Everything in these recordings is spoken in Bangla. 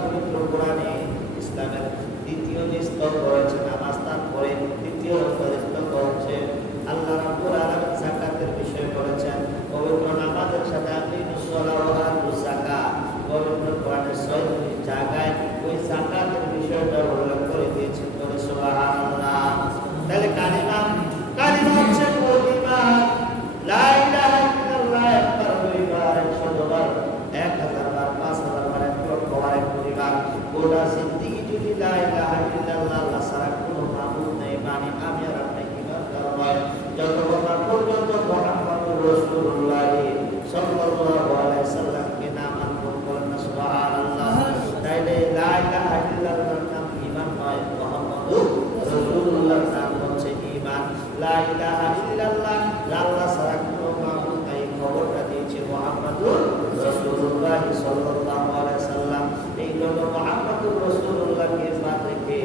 পবিত্র কোরআনে দ্বিতীয় যে স্তর রয়েছে নামাজ, তারপরে তৃতীয় স্তর হচ্ছে আল্লাহ রাব্বুল আলামিন যাকাতের বিষয় বলেছেন। পবিত্র নামাজের সাথে আকিমুস সালাত ওয়া আতুজ যাকাত, পবিত্র কোরআনের ৬ জায়গায় ওই যাকাতের বিষয়টা উল্লেখ করে দিয়েছেন। বলে সুবহানাল্লাহ। তাহলে কালিমা হচ্ছে কালিমা লা ইলাহা ইল্লাল্লাহ, একবার দুইবার ১০০ বার ১০০০ বার ৫০০০ বার ১ লক্ষ বার ১ কোটি বার গোটা জিন্দেগি যদি লা ইলাহা ইল্লাল্লাহ আল্লাহ ছাড়া কোনো মাবুদ নেই মানে আমি আর আপনি ইমানদার নয়, যতক্ষণ পর্যন্ত মুহাম্মদুর রাসূলুল্লাহ সাল্লাল্লাহু আলাইহি সাল্লামকে না মানব, বলেন না সুবহানাল্লাহ। তাইলে লা ইলাহা ইল্লাল্লাহর নাম ঈমান নয়, মুহাম্মদুর রাসূলুল্লাহর নাম হচ্ছে ঈমান। লা ইলাহা ইল্লাল্লাহ আল্লাহ ছাড়া কোনো মাবুদ নাই খবরটা দিয়েছে মুহাম্মদুর রাসূলুল্লাহ সাল্লাল্লাহু আলাইহি সাল্লাম। এই জন্য মুহাম্মদুর রাসূলুল্লাহকে বাদ রেখে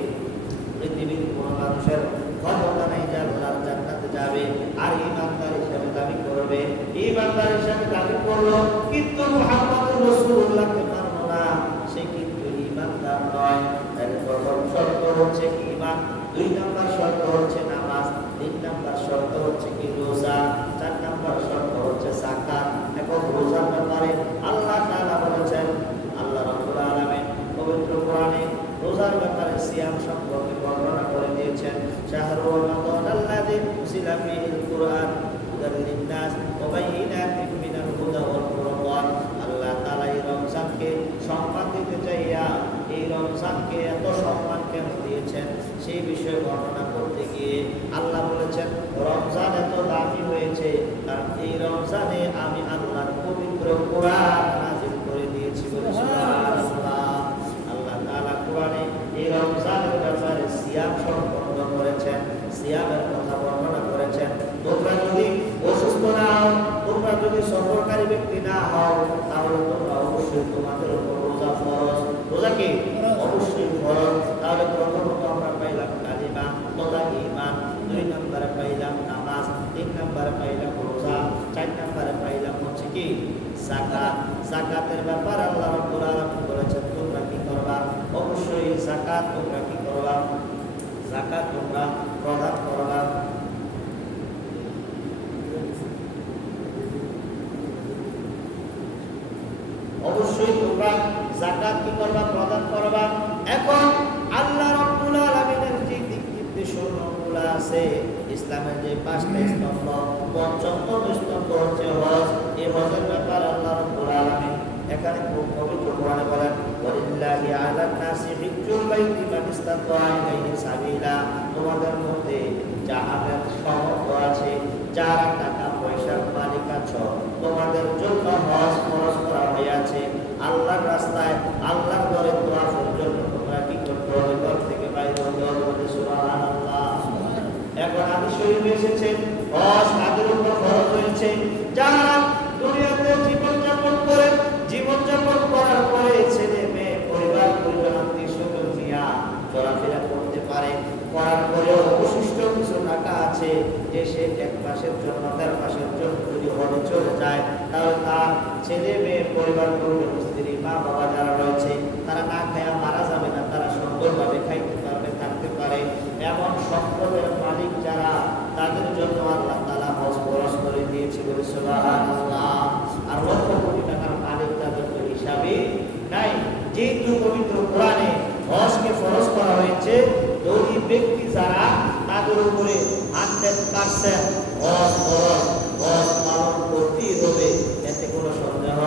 পৃথিবীর কোনো মানুষের ক্ষমতা নেই যে আল্লাহর জান্নাতে যাবে আর ঈমানদার হিসেবে দাবি করবে। ঈমানদার হিসেবে দাবি করলো কিন্তু মুহাম্মদুর রাসূলুল্লাহকে মানলো না, সে কিন্তু ঈমানদার নয়। এর প্রথম শর্ত হচ্ছে ঈমান, ২ নম্বর শর্ত হচ্ছে নামাজ, ৩ নম্বর শর্ত হচ্ছে কি রোজা, ৪ নম্বর শর্ত হচ্ছে যাকাত। এখন রোজার ব্যাপারে আল্লাহ তাআলা বলেছেন, আল্লাহ রাব্বুল আলামিন পবিত্র কোরআনে রোজার ব্যাপারে সিয়াম সম্পর্কে বর্ণনা করে দিয়েছেন। শাহরুর রমাদান আল্লাযী উনজিলা ফীহিল কুরআন হুদাল লিন-নাস ওয়া বায়িনাতিন মিনাল হুদা ওয়াল ফুরকান। আল্লাহ তাআলা এই রমজানকে সম্মান দিতে চাইয়া এই রমজানকে এত সম্মান কেন দিয়েছেন সেই বিষয়ে বর্ণনা করতে গিয়ে আল্লাহ বলেছেন রমজান এত দামি হয়েছে কারণ এই রমজানে আমি আল্লাহর পবিত্র কোরআন নাযিল করে দিয়েছি। বলে সুবহানাল্লাহ। আল্লাহ তাআলা কোরআনে এই রমজানের ব্যাপারে সিয়াম সম্পন্ন করেছেন, সিয়ামের কথা বর্ণনা করেছেন। তোমরা যদি অসুস্থ না হও, তোমরা যদি সফরকারী ব্যক্তি না হও, তাহলে তোমরা অবশ্যই তোমাদের উপর রোজা ফরজ। রোজা কি? অবশ্যই ফরজ। তাহলে প্রথমত আমরা পাইলাম কালিমা তথা ঈমান, ২ নম্বরে পাইলাম নামাজ, ৩ নম্বরে পাইলাম রোজা, ৪ নম্বরে পাইলাম হচ্ছে কি যাকাত। যাকাতের ব্যাপার আল্লাহ রাব্বুল আলামিন বলেছেন তোমরা কি করবা? অবশ্যই যাকাত তোমরা কি করবা? যাকাত তোমরা প্রদান করবা। অবশ্যই তোমরা যাকাত কি করবা? প্রদান করবা। এখন আল্লাহ রাব্বুল আলামিনের যে দিক নির্দেশনাগুলো আছে, ইসলামের যে ৫টা স্তম্ভ, পঞ্চম স্তম্ভ হচ্ছে হজ। এই হজের ব্যাপার আল্লাহ রাব্বুল আলামিন এখানে খুব পবিত্র কোরআনে বলেন ওয়ালিল্লাহি আলান নাসি হিজ্জুল বাইতি মান ইসতাতা ইলাইহি সাবিলা। তোমাদের মধ্যে যাহাদের সামর্থ্য আছে, যারা টাকা পয়সার মালিক আছো, তোমাদের জন্য হজ ফরজ করা হয়েছে। আল্লাহর রাস্তায় আল্লাহর ঘরে তওয়াফের জন্য তোমরা কি করতে হবে? ঘর থেকে বাইরে হতে হবে। সুবহানাল্লাহ। এখন হাদিস শরীফে এসেছে হজ তাদের উপর ফরজ হয়েছে যারা দুনিয়াতে জীবনযাপন করে, জীবনযাপন করার পরে ছেলে মেয়ে পরিবার পরিজন আত্মীয় স্বজন নিয়ে চলাফেরা করতে পারে, করার পরেও অবশিষ্ট কিছু টাকা আছে যে সে ১ মাসের জন্য ১.৫ মাসের জন্য যদি হজে চলে যায়, তাহলে তার ছেলে মেয়ে পরিবার পরিজন স্ত্রী মা বাবা যারা রয়েছে তারা না খায়া মারা যাবে না, তারা সুন্দরভাবে খাইতে পারবে, থাকতে পারে। এমন সম্পদের মালিক যারা, তাদের জন্য আল্লাহ তাআলা হজ ফরজ করে দিয়েছে। বলে সুবহানাল্লাহ। আর লক্ষ কোটি টাকার মালিক তাদের তো হিসাবই নাই। যেহেতু পবিত্র কোরআনে হজকে ফরজ করা হয়েছে, ধনী ব্যক্তি যারা তাদের উপরে 100% হজ ফরজ, হজ পালন করতেই হবে, এতে কোনো সন্দেহ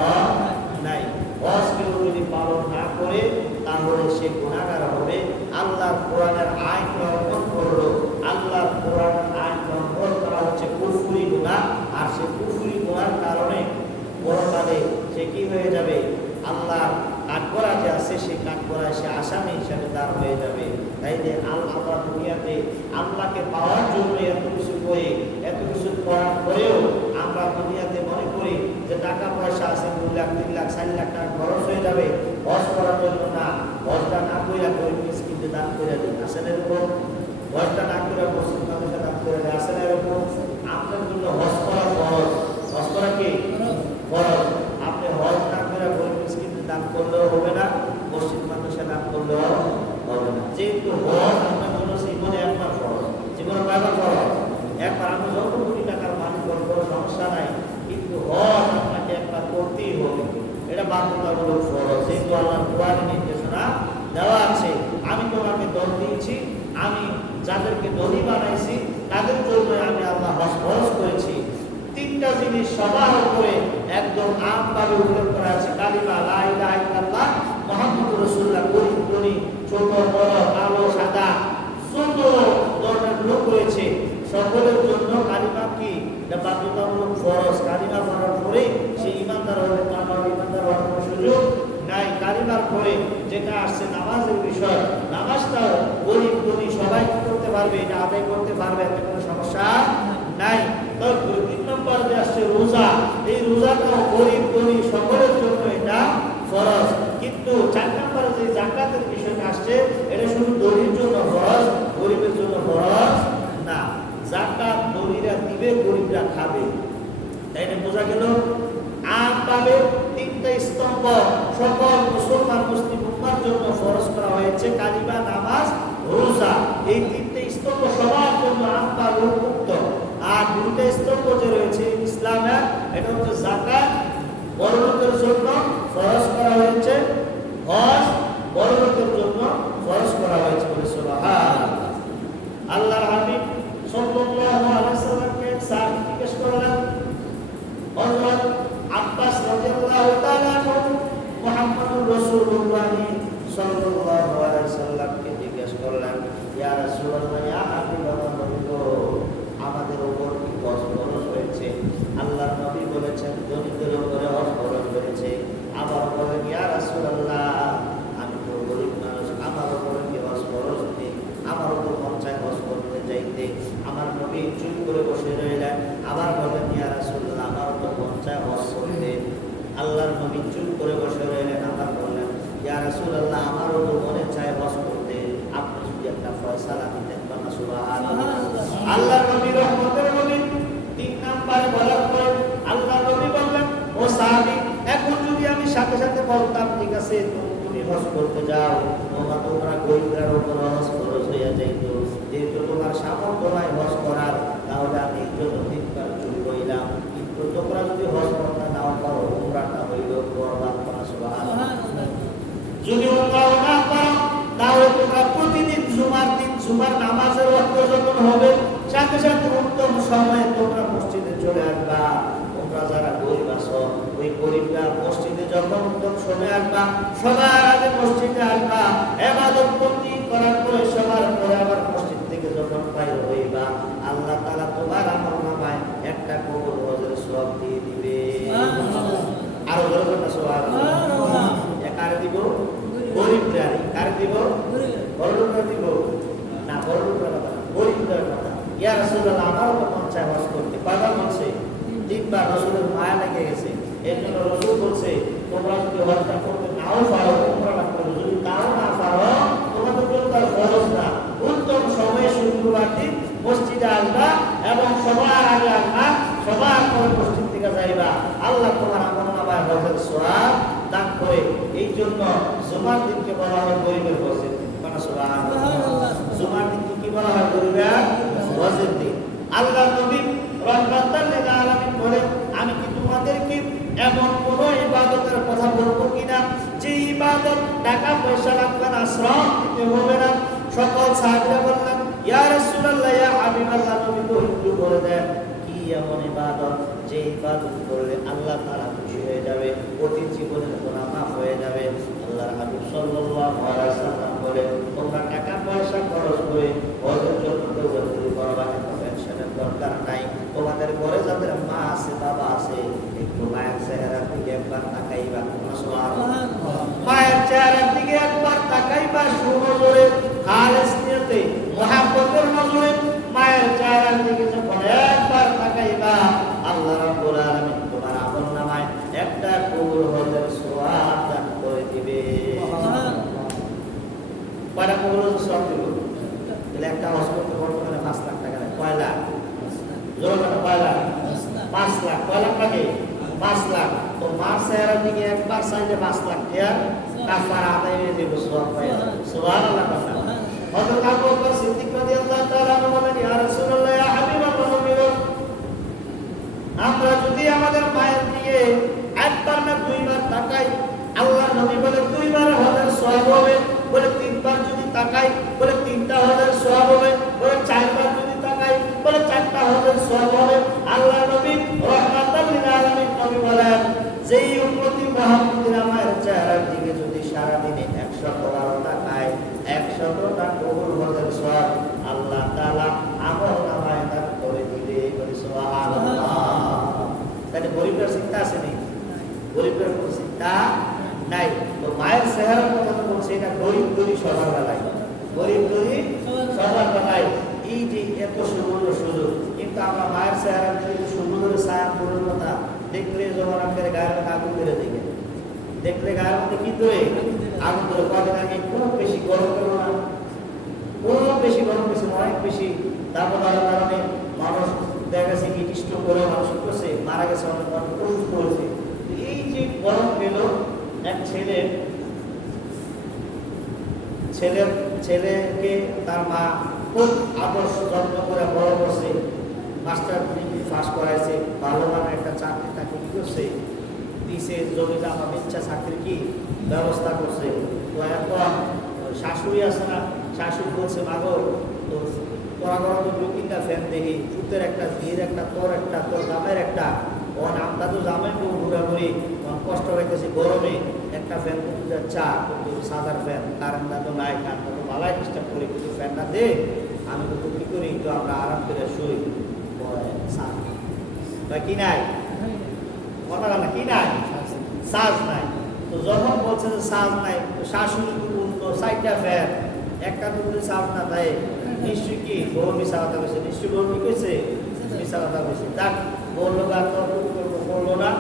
নাই। হজ কেউ যদি পালন না করে তাহলে সে গুনাহগার হবে। আল্লাহর কোরআনের আইন লঙ্ঘন করলো। আল্লাহর কোরআনের আইন লঙ্ঘন করা হচ্ছে কুফরি গুনাহ, আর সে কুফরি গুনাহর কারণে পরকালে সে কি হয়ে যাবে? আল্লাহ কাঠগড়া যে আছে সেই কাঠগড়ায় সে আসামি হিসাবে দাঁড় হয়ে যাবে। তাই যে আমরা দুনিয়াতে আল্লাহকে পাওয়ার জন্য এত কিছু করে, এত কিছু করার পরেও আমরা দুনিয়াতে মনে করি যে টাকা পয়সা আছে ২ লাখ ৩ লাখ ৪ লাখ টাকা খরচ হয়ে যাবে হজ করার জন্য। না, হজটা না কইরা গরিব মিসকিনকে দান করে দিন। আসেন এরকম? হজটা না করে মুসলিম মানুষকে দান করে দেয়। আসেন এরকম? আপনার জন্য হজ করা ফরজ। হজ করা কি ফরজ? আপনি হজ না করে গরিব মিসকিনকে দান করলেও হবে না, মসজিদ মানুষের দান করলেও হবে না। যেহেতু হজ আপনার জন্য জীবনে একবার ফরজ, জীবনে কয়বার ফরজ? একবার। আপনি যত কোটি টাকার মালিক হন কোনো সমস্যা নাই, কিন্তু হজ আপনাকে একবার করতেই হবে, এটা বাধ্যতামূলক ফরজ। যেহেতু আল্লাহর কোরআনে নির্দেশনা দেওয়া আছে, আমি তোমাকে দল দিয়েছি, আমি যাদেরকে দলি বানাইছি তাদের জন্য আমি আল্লাহ হজ ফরজ করেছি। তিনটা জিনিস সবার উপরে একদম আমভাবে উল্লেখ করা আছে, কালিমা লা ইলাহা ইল্লাল্লাহ মুহাম্মাদুর রাসূলুল্লাহ। গরীব ধনী, ছোট বড়, কালো সাদা, যত ধরনের লোক রয়েছে সকলের জন্য কালিমা কি এটা বাধ্যতামূলক ফরজ। কালিমা পড়ার পরে সে ইমানদার হলে তার ইমানদার হওয়ার কোনো সুযোগ নাই। কালিমার পরে যেটা আসছে নামাজের বিষয়, নামাজটাও গরীব ধনী সবাই করতে পারবে, এটা আদায় করতে পারবে, এতে কোনো সমস্যা নাই। তারপর 3 নম্বর যে আসছে রোজা, এই রোজাটাও গরীব ধনী সকলের জন্য এটা ফরজ। কিন্তু 4 নম্বরে যে যাকাতের বিষয়টা আসছে এটা শুধু ধনীর জন্য ফরজ, গরীবের জন্য ফরজ না। যাকাত ধনীরা দিবে, গরীবরা খাবে। তাই না? বোঝা গেল আমভাবে 3টা স্তম্ভ সকল মুসলমান মুসলিম উম্মার জন্য ফরজ করা হয়েছে, কালিমা, নামাজ, রোজা। এই 3টে স্তম্ভ সবার জন্য আমভাবে উন্মুক্ত। আর 2টা স্তম্ভ যে রয়েছে ইসলামের, এটা হচ্ছে যাকাত বড় লোকের জন্য ফরজ করা হয়েছে, হজ বড় লোকের জন্য ফরজ করা হয়েছে। সুবহানাল্লাহ। আল্লাহর হাবিব সাল্লাল্লাহু আলাইহি ওয়াসাল্লামকে এক সাহাবী জিজ্ঞেস করলেন, হযরত আব্বাস রাদিয়াল্লাহু তাআলা মুহাম্মদুর রাসূলুল্লাহ সাল্লাল্লাহু আলাইহি ওয়াসাল্লামকে জিজ্ঞেস করলেন, ইয়া রাসূলুল্লাহ, ইয়া হাবিবাল্লাহ, আমাদের উপর কি হজ ফরজ হয়েছে? আল্লাহর নবী বলেছেন ধনীদের উপরে হজ ফরজ হয়েছে। আবার বলেন, ইয়া রাসূলুল্লাহ, আমি তো গরীব মানুষ, আমার উপরে কি হজ ফরজ নেই? আমার উপর মন চায় হজ করতে যাইতে। আমার নবী চুপ করে বসে রইলেন। আবার বলেন, ইয়া রাসূলুল্লাহ, আমার উপর মন চায় হজ করতে। আল্লাহর নবী চুপ করে বসে রইলেন। আবার বললেন, ইয়া রাসূলুল্লাহ, আমার উপর মনে চায় হজ করতে, আপনি যদি একটা ফয়সালা দিতেন। সুবহানাল্লাহ। আল্লাহর নবী রহমতের নবী 3 নম্বরে বলার পর আল্লাহর নবী বললেন, ও সাহাবী, এখন যদি আমি সাথে সাথে বলতাম ঠিক আছে তুমি হজ করতে যাও, তোমরা গরীবদের উপর হজ ফরজ হইয়া যাইত, যেহেতু তোমার সামর্থ্য নাই হজ করার, তাহলে আমি এই জন্য 3 বার চুপ হইলাম। কিন্তু তোমরা যদি হজ করতে নাও পারো, উমরাটা হইল করবা। সুবহানাল্লাহ। যদি উমরাও না পারো, তাহলে তোমরা প্রতিদিন জুমার দিন জুমার নামাজের ওয়াক্ত যখন হবে সাথে সাথে উত্তম সময়ে তোমরা মসজিদে চলে আসবা। তোমরা যারা গরীব আছো, ওই গরীবরা মসজিদে যখন উত্তম সময় আসবা, সবার আগে মসজিদে আসবা, ইবাদত বন্দি করার পরে সবার পরে আবার মসজিদ থেকে যখন বাইর হইবা, আল্লাহ তাআলা তোমার আমলনামায় একটা কবুল হজের সওয়াব দিয়ে দিবে। আর বলবো না সুবহানাল্লাহ। কারে দিব? গরীবরা। কারে দিব? বড়লোকরা দিব না, বড়লোকরা কথা না, গরীবদের কথা। ইয়া রাসূলুল্লাহ, আমার মন চায় হজ করতে। কয়বার বলছে? 3 বার। রাসূলের মায়া লেগে গেছে। এর জন্য রাসূল বলছে, তোমরা যদি হজটা করতে নাও পারো, উমরাটা করো। যদি তাও না পারো, তোমাদের জন্য তার ফরজ না। উত্তম সময়ে শুক্রবার দিন মসজিদে আসবা এবং সবার আগে আসবা, সবার পরে মসজিদ থেকে যাইবা। আল্লাহ তোমার আমলনামায় হজের সওয়াব দান করে। এই জন্য জুমার দিনকে বলা হয় গরীবের হজের দিন। সুবহানাল্লাহ। জুমার দিনকে কি বলা হয়? গরীবের হজের দিন। আল্লাহ নবী রাহমাতাল লিল আলামিন বলেন, আমি কি তোমাদেরকে এমন কোন ইবাদতের কথা বলবো কিনা যে ইবাদত টাকা পয়সা লাগবে না, শ্রম দিতে হবে না? সকল সাহাবীরা বললেন, ইয়া রাসূলুল্লাহ, ইয়া হাবিবাল্লাহ, নবী তো একটু বলে দেন কি এমন ইবাদত যে ইবাদত করলে আল্লাহ তাআলা খুশি হয়ে যাবে, অতীত জীবনের গুনাহ মাফ হয়ে যাবে। আল্লাহর হাবিব সাল্লাল্লাহু আলাইহি ওয়াসাল্লাম বলে, তোমরা টাকা পয়সা খরচ করে হজের জন্য দৌড়াদৌড়ি করবা, এত টেনশনের দরকার নাই। তোমাদের ঘরে যাদের মা আছে, বাবা আছে, একটু মায়ের চেহারার দিকে একবার তাকাইবা। সুবহানাল্লাহ। মায়ের চেহারার দিকে একবার তাকাইবা, সুনজরে, খালেস নিয়তে, মুহাব্বতের নজরে মায়ের চেহারার দিকে যখন একবার তাকাইবা, আল্লাহ রাব্বুল আলামিন তোমার আমলনামায় একটা কবুল হজের সওয়াব দান করে দিবে। কয়টা কবুল হজের সওয়াব দিব? তাহলে একটা হজ করতে বর্তমানে 5 লাখ টাকা লাগে। কয় লাখ? জোরে বলো, কয় লাখ? 5 লাখ। কয় লাখ লাগে? 5 লাখ। তো মার চেহারার দিকে একবার চাইলে 5 লাখ টাকা কাফারা আদায় হয়ে যাবে, সওয়াব পাই। সুবহানাল্লাহ। তাকাই বলে 3টা হজের সওয়াব হবে, বলে 4বার যদি তাকাই বলে 4টা হজের সওয়াব হবে। আল্লাহ নবী রাহমাতাল লিল আলামিন নবী বলেন, যেই উম্মতি মুহাম্মদের আমার চেহারার দিকে যদি সারা দিনে 100 বার তাকায়, 100টা কবুল হজের সওয়াব আল্লাহ তাআলা আমলনামায় দান করে দিবে। বলি সুবহানাল্লাহ। তাহলে গরিবের চিন্তা আছে নেই? গরিবের কোনো চিন্তা নাই। তো মায়ের চেহারার কথা তো বলছে, এটা গরিব দরি সবার বেলায়, গরিব দরি সবার বেলায়। এই যে এত সুন্দর সুযোগ, কিন্তু আমরা মায়ের চেহারা দিকে সুন্দর ছায়া পড়ার কথা দেখলে যখন আমাদের গায়ের আগুন বেড়ে দিকে, দেখলে গায়ের মধ্যে কি ধরে আগুন ধরে। কদিন আগে খুব বেশি গরম করবো না, খুব বেশি গরম বেশি অনেক বেশি দাবদাহের কারণে মানুষ দেখা গেছে কি স্ট্রোক করে মানুষ করছে, মারা গেছে, অনেক মানুষ প্রচুর করেছে। এই যে গরম পেল, এক ছেলেকে তার মা খুব আদর্শ যত্ন করে বড় করছে, মাস্টার ডিগ্রি পাস করাইছে, ভালো মানের একটা চাকরি তাকে কি করছে দিছে, জমি জামা বেচা চাকরি কি ব্যবস্থা করছে। তো এখন শাশুড়ি আছে না, শাশুড়ি বলছে মাগো তো তোরা গরম 2-3টা ফ্যান দেখি, ফুটের একটা, ঝির একটা, তোর একটা, তোর জামের একটা, আমরা তো জামাই ঘুরাঘুরি কষ্ট হইতেছে গরমে, একটা ফ্যান চা কিন্তু সাদার ফ্যান, কারেন্টটা তো নাই, কারেন্টটা তো ভালাই ডিস্টার্ব করি, কিন্তু ফ্যানটা দে আমি তো কি করি একটু আমরা আরাম করে শুই। কি নাই কথা না, কি নাই সাজ নাই। তো যখন বলছে যে সাজ নাই, তো শাশুড়ি তো 4টা ফ্যান, একটা তো যদি সাজ না দেয় নিশ্চয়ই কি বউ মিশা কথা বলছে, নিশ্চয়ই বউ কি কইছে মিশা কথা বলছে। যাক বললো আর করলো না,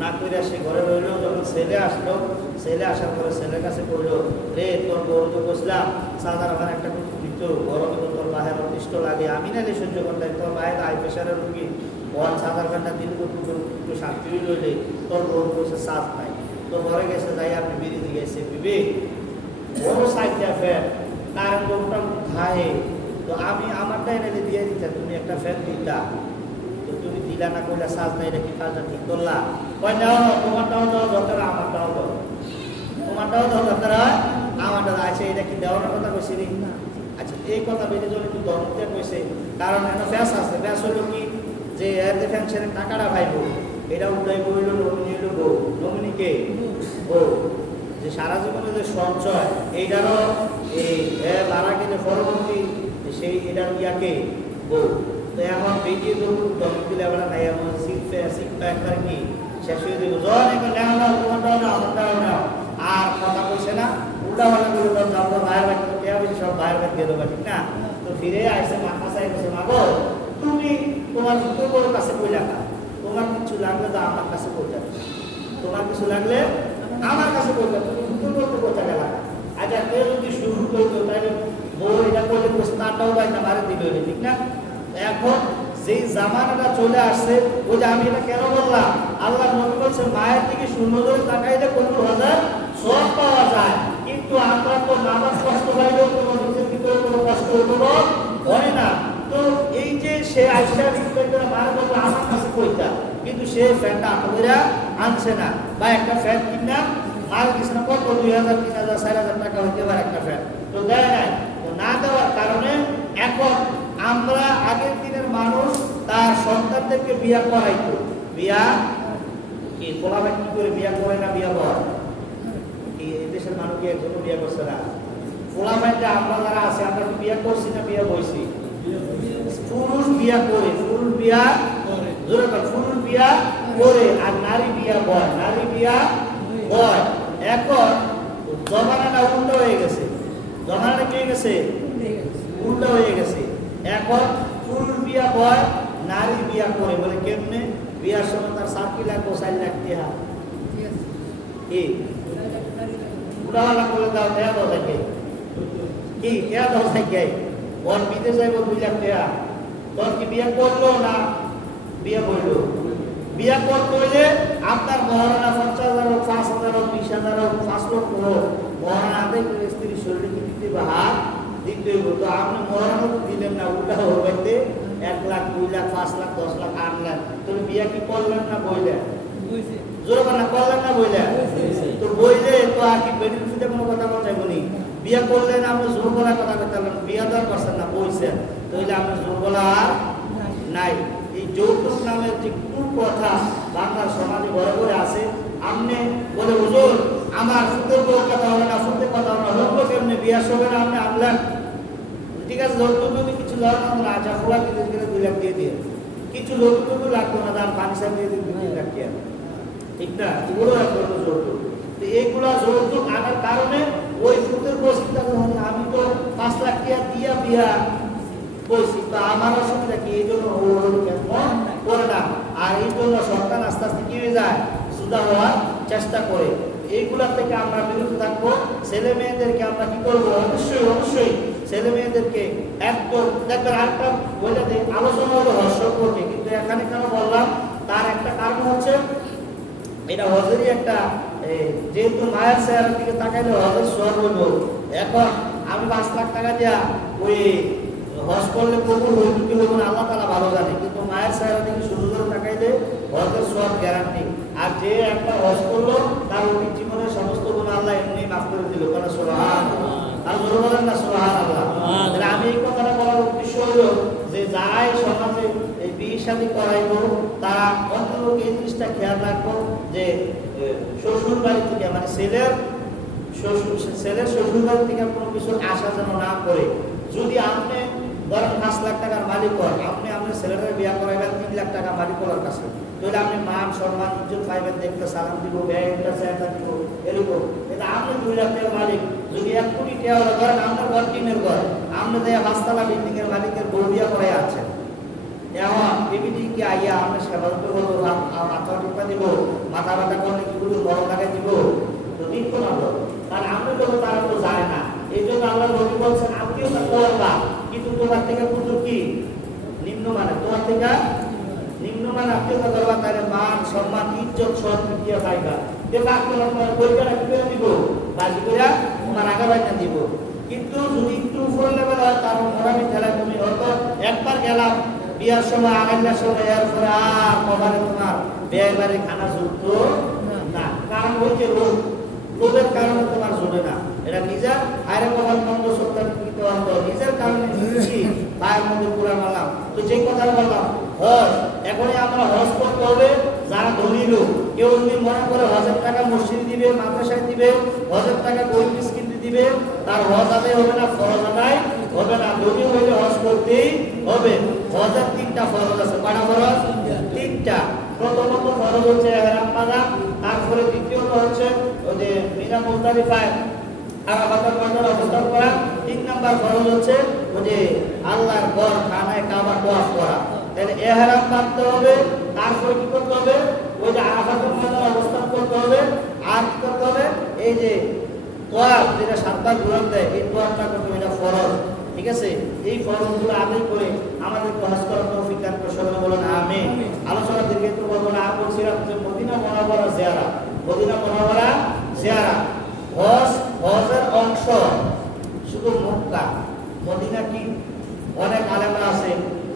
না করে সে ঘরে রইলো। যখন ছেলে আসলো, ছেলে আসার পরে ছেলের কাছে বললো, রে তোর বউ তো বসলাম সাদার আমার একটা দিত, গরমে তো তোর বাহের অতিষ্ঠ লাগে, আমি নাহলে সহ্য করতাম, তোর বাহের হাই প্রেশারের রুগী ওয়ান সাদার ফ্যানটা দিলে তো একটু শান্তি রইলে, তোর বউ বসে সাজ নাই। তো ঘরে গেছে যাই আপনি বেরিয়ে গেছে বিবেক বড় 4টা ফ্যান, কারণ লোকটা খায়, তো আমি আমারটা এনে দিয়ে দিতাম, তুমি একটা ফ্যান দিতা, তো তুমি দিলা না করলে সাজ নাই, এটা কি কাজটা ঠিক করলা? কয় নাও না, তোমারটাও দেওয়া দরকার, আমারটাও দাও, তোমারটাও দেওয়া দরকার হয়, আমারটা আছে, এটা কি দেওয়ার কথা কইছি নি? আচ্ছা এই কথা বেরিয়ে জন্য একটু দরকার কইছে, কারণ এটা ফ্যাস আছে, ফ্যাস হলো কি যে এর যে ফ্যানসের টাকাটা পাইবো, এটা উঠাই বইল নমিনি হইল বউ, নমিনিকে বউ, যে সারা জীবনে যে সঞ্চয় এইটারও এই বাড়াকে যে পরবর্তী সেই এটার ইয়াকে বউ। তো এখন বেরিয়ে দেবো দম দিলে আমরা নাই, এমন শিখবে একবার কি শেষ হয়ে দেবো, জন এখন নেও না, তোমারটাও না, আমারটাও না, আর কথা কইছে না, উল্টা পাল্টা করে যাবো বাইরের বাড়ি তো কেউ বেশি সব বাইরের বাড়ি দিয়ে দেবো, ঠিক না? তো ফিরে আসছে মাথা চাই বসে, মাগো তুমি তোমার তোর কাছে কই লাগা, তোমার কিছু লাগলে তো আমার কাছে বলতে, তোমার কিছু লাগলে আমার কাছে বলতে, তুমি বলতে বলতে গেলা। আচ্ছা কেউ যদি শুরু করতো তাহলে বউ এটা করলে তারটাও একটা বাড়ি দিবে, ঠিক না? এখন যেই জামানাটা চলে আসছে, ওই যে আমি এটা কেন বললাম, আল্লাহ নবী বলছে মায়ের দিকে শূন্য ধরে তাকাইলে 15,000 সওয়াব পাওয়া যায়, কিন্তু আমরা তো নামাজ কষ্ট পাইলেও কোনো নিজের ভিতরে কোনো কষ্ট অনুভব হয় না। তো এই যে সে আইসা রিকোয়েস্ট করে মায়ের বললো আমার কাছে কইতা, কিন্তু সে ফ্যানটা আপনারা আনছে না, বা একটা ফ্যান কিনা মাল দিচ্ছে না, কত 2,000 3,000 4,000 টাকা হইতে পারে একটা ফ্যান, তো দেয় নাই। তো না দেওয়ার কারণে এখন আমরা আগের দিনের মানুষ তার সন্তানদেরকে বিয়া করাইতো, বিয়া কি পোলাবে কি করে বিয়া করে না, বিয়া বল কি এই দেশের মানুষ কি একজনও বিয়া করছে না? পোলাবাইটা আমরা যারা আছে আমরা কি বিয়া করছি না বিয়া বইছি? পুরুষ বিয়া করে, পুরুষ বিয়া জোরে কর, পুরুষ বিয়া করে, আর নারী বিয়া বয়, নারী বিয়া বয়। এখন জমানাটা উল্টো হয়ে গেছে, জমানাটা কি হয়ে গেছে? উল্টো হয়ে গেছে। এখন পুরুষ বিয়া বয়, নারী বিয়া করে। বলে কেমনে? বিয়ার সময় তার 7 লাখ 4 লাখ টাকা কি উড়াওয়ালা করে দাও, দেয়া দাও থাকে কি দেয়া দাও থাকে, ওর বিদেশ যাইব 2 লাখ টাকা, তোর কি বিয়া করলো না বিয়া বললো? বিয়া করতে হইলে আপনার মহারণা 50,000 হোক, 5,000 হোক, 20,000 হোক, 5 লক্ষ হোক, মহারণা আদায় করে স্ত্রীর শরীরে দিতে বা হাত দিতে হইব। তো আপনি মহারণা তো দিলেন না, উল্টা হইতে 1 লাখ 2 লাখ 5 লাখ 10 লাখ 8 লাখ, তুমি বিয়া কি করলেন না বইলেন? জোরে না করলেন না বইলেন? তো বইলে তো আর কি বেডির ফিতে কোনো কথা বলতে নি, বিয়া করলেন আপনি জোর গলার কথা বলতে পারলেন, বিয়া তো আর করছেন না, বলছেন, তাহলে আপনার জোর গলা আর নাই। এই যৌতুক নামের যে কুকথা বাংলার সমাজে ঘরে ঘরে আছে, আপনি বলে হুজুর আমার সুদের কথা হবে না, সুদের কথা হবে না, হলো কেমনি বিয়ার সময় না আপনি আনলেন, ঠিক আছে যৌতুক যদি কিছু ধরনের না আচ্ছা ফোলা কিনে 2 লাখ দিয়ে দিয়ে কিছু যৌতুক লাগতো না, দাম পানি সার দিয়ে 2 লাখ দিয়ে, ঠিক না, এগুলো এক ধরনের যৌতুক। তো এইগুলা যৌতুক আনার কারণে ওই সুদের চিন্তা করুন আমি তো 5 লাখ টাকা দিয়া বিয়া বলছি, তো আমার অসুবিধা কি, এই জন্য করে না। আর এই জন্য সরকার আস্তে আস্তে কি হয়ে যায়, সুদা হওয়ার চেষ্টা করে। এইগুলা থেকে আমরা বিরত থাকবো। ছেলে মেয়েদেরকে আমরা কি করবো, অবশ্যই অবশ্যই ছেলে মেয়েদেরকে একদম দেখবেন। আরেকটা বইটাতে আলোচনা হলো হজ সম্পর্কে, কিন্তু এখানে কেন বললাম, তার একটা কারণ হচ্ছে এটা হজেরই একটা, যেহেতু মায়ের চেহারার দিকে তাকাইলে হজের সওয়াব হইব। এখন আমি 5 লাখ টাকা দিয়া ওই হজ করলে কবুল হইব কি হইব না আল্লাহ তাআলা ভালো জানে, কিন্তু মায়ের চেহারা দিকে শুধু করে তাকাইলে হজের সওয়াব গ্যারান্টি। আর যে একটা হজ করলো তার ওই জীবনের সমস্ত গুনাহ আল্লাহ এমনি মাফ করে দিল। কারণ সুবহানাল্লাহ, আর জোরে বলেন না সুবহানাল্লাহ। তাহলে আমি এই কথাটা বলার উদ্দেশ্য হলো যে যাই সমাজে এই বিয়ে শাদী করাইবো তারা অন্তত এই জিনিসটা খেয়াল রাখবো যে শ্বশুর বাড়ি থেকে মানে ছেলের শ্বশুর বাড়ি থেকে কোনো কিছু আশা যেন না করে। যদি আপনি ধরেন 5 লাখ টাকার মালিক হয়, আপনি আপনার ছেলেটার বিয়ে করাইবেন 3 লাখ টাকা মালিক করার কাছে, তাহলে আপনি মান সম্মান ইজ্জত পাইবেন, দেখলে সালাম দিব, ব্যয়টা চাইটা দিব, এরকম। এটা আপনি 2 লাখ টাকার মালিক, যদি 1 কোটি টাকা ধরেন আপনার ঘর টিনের ঘর, আপনি যে 5 তলা বিল্ডিং এর মালিকের বউ বিয়ে করে আছেন, এখন এমনি কি আইয়া আমরা সেবা করবো, মাথা টিপা দিব, মাথা ব্যথা করলে কিগুলো বড় টাকা দিব, তো দিব না তো, কারণ আমরা যখন তারা তো যায় না। এই জন্য আল্লাহ নবী বলছেন আত্মীয়তা করবা, কিন্তু তোমার থেকে পুজো কি নিম্নমানের, তোমার থেকে নিম্নমান আত্মীয়তা করবা, তাহলে মান সম্মান ইজ্জত সব দিয়ে পাইবা। যে কাজ তোমার পরিবার কি করে দিব, বাজি করে তোমার আগা বাইনা দিব। কিন্তু যদি একটু উপর লেভেল হয়, তার মোরামি খেলায় তুমি হয়তো একবার গেলাম বিয়ার সময়, আগাইলার সময়, এরপরে আর কবারে তোমার বিয়ের বাড়ি খানা জুড়তো না, কারণ ওই যে লোভের কারণে তোমার জুড়ে না। এটা নিজের আয়ের কবার মন্দ সত্যার নিজের কারণে নিজেই পায়ের মধ্যে পুরা মারলাম। তো যে কথা বললাম হজ, এখনই আমরা হজ করতে হবে। যারা ধনী লোক, কেউ যদি মনে করে হজের টাকা মসজিদে দিবে, মাদ্রাসায় দিবে, হজের টাকা গরিব মিসকিনকে দিবে, তার হজ আদায় হবে না, ফরজ আদায় হবে না। ধনী হইলে হজ করতেই হবে। হজের 3টা ফরজ আছে। কয়টা ফরজ? 3টা। প্রথমত ফরজ হচ্ছে ইহরাম বাঁধা, তারপরে দ্বিতীয়ত হচ্ছে ওই যে মিনা মুজদালিফায় আরাফাতের ময়দানে অবস্থান করা, 3 নাম্বার ফরজ হচ্ছে ওই যে আল্লাহর ঘর খানায় কাবা তওয়াফ করা। তাহলে ইহরাম বাঁধতে হবে, তারপরে কি করতে হবে, ওই যে আরাফাতের ময়দানে অবস্থান করতে হবে, আর কি করতে হবে, এই যে তওয়াফ যেটা 7 বার ঘুরান দেয়, এই তওয়াফটা করতে হবে, এটা ফরজ। ঠিক আছে, এই ফরজগুলো আদায় করে আমাদেরকে হজ করার তৌফিক দান করে সবাই বলেন আমিন। আলোচনা দীর্ঘায়িত করব না, বলছিলাম যে মদিনা মুনাওয়ারা জিয়ারা, মদিনা মুনাওয়ারা জিয়ারা হজের অংশ শুধু মক্কা, মদিনা কি অনেক আলেমরা আছে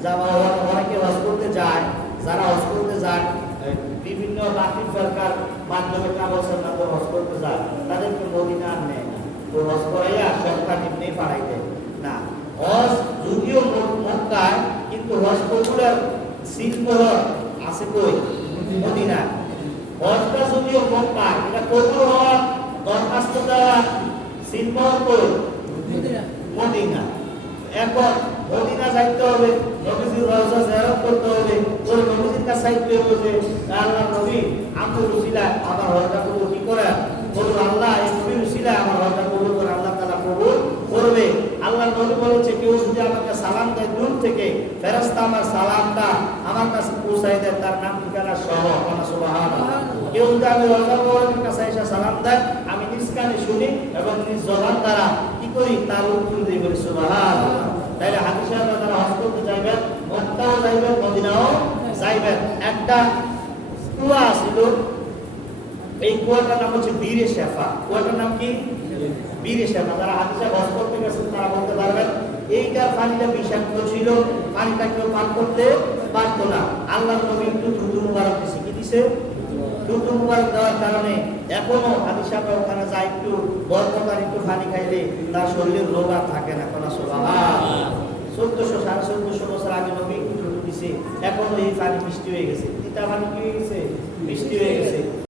যারা অনেকে হজ করতে যায়, যারা হজ করতে যায় বিভিন্ন বাকি সরকার মাধ্যমে কাগজের মাধ্যমে হজ করতে যায়, তাদেরকে মদিনা আর নেয় না, তো হজ করাইয়া সরকার নিম্নেই পাঠাই দেয় না। হজ যদিও মক্কায়, কিন্তু হজ কবুলের সিলমোহর আছে কই? মদিনা। হজটা যদিও মক্কায়, এটা কবুল হওয়ার দরখাস্ত দেওয়া সিলমোহর কই? মদিনা। এখন মদিনা যাইতে হবে, নবীজির রওজা জিয়ারত করতে হবে, ওই নবীজির কাছে চাইতে হবে যে আল্লাহ নবী আমার উসিলায় আমার হজটা কবুল কি করে, বলুন আল্লাহ এই নবীর উসিলায় আমার হজটা কবুল করে, আল্লাহ তাআলা কবুল করবে। আল্লাহ নবী বলেছে কেউ যদি আমাকে সালাম দেয় দূর থেকে, ফেরেশতা আমার সালামটা আমার কাছে পৌঁছায় দেয় তার নাম ঠিকানা সহ, সুবহানাল্লাহ। কেউ যদি আমি রওজা মুবারকের কাছে এসে সালাম দেয়, আমি নিজ কানে শুনি এবং নিজ জবান দ্বারা কি করি, তার উত্তর দিই, বলি সুবহানাল্লাহ। তাইলে হাদিসে আপনারা হজ করতে যাইবেন, মক্কাও যাইবেন, মদিনাও যাইবেন। একটা কুয়া ছিল, এই কুয়াটার নাম হচ্ছে বীরে শেফা। কুয়াটার নাম কি? বীরে শেফা। যারা হাদিসে হজ করতে গেছেন তারা বলতে পারবেন এইটার পানিটা বিষাক্ত ছিল, পানিটা কেউ পান করতে পারতো না। আল্লাহ নবী একটু থুতু মুবারক দিছে, কি দিছে? দুধ মুবারক দেওয়ার কারণে এখনো হাদিস সাহেব ওখানে যায় একটু বরকতার একটু পানি খাইলে তার শরীরের রোগ আর থাকে না। কোন সুবহানাল্লাহ। 1400 সাড়ে 1400 বছর আগে নবী দুধ দিছে, এখন এই পানি মিষ্টি হয়ে গেছে। তিতা পানি কি হয়ে গেছে? মিষ্টি হয়ে গেছে।